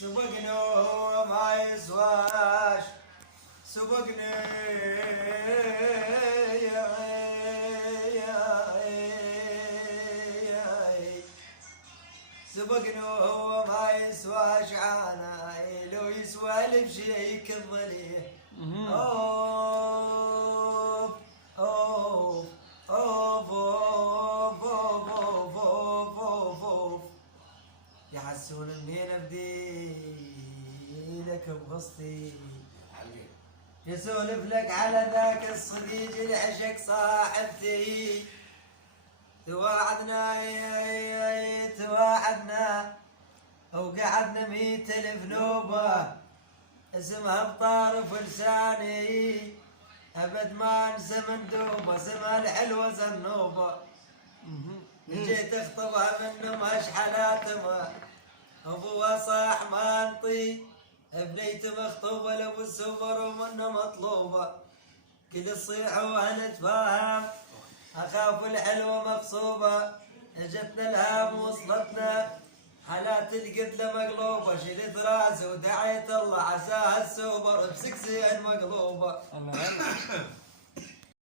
سبقنا وما يسواش سبقنا سبقنا وهو ما يسواش عانا لو يسوالف شي كالظليه اوف اوف اوف اوف اوف اوف اوف اوف اوف يحسون اني نبدي لك بغصتي يسولف لك على ذاك الصديق اللي عشق صاحبتي تواعدنا وقعدنا 100,000 نوبة اسمها بطارف لساني ابد ما انسى مندوبة اسمها الحلوة زنوبة جيت اخطبها منه مشحلاتها ابوها صاح ما انطي بنيت مخطوبة لابو السفر ومنه مطلوبة كل الصيحة وهنتفاهم اخاف الحلوة مغصوبة اجتنا الهام وصلتنا حالات القتلة مقلوبة شلت راسه ودعيت الله عساها السوبر بسكسين مقلوبة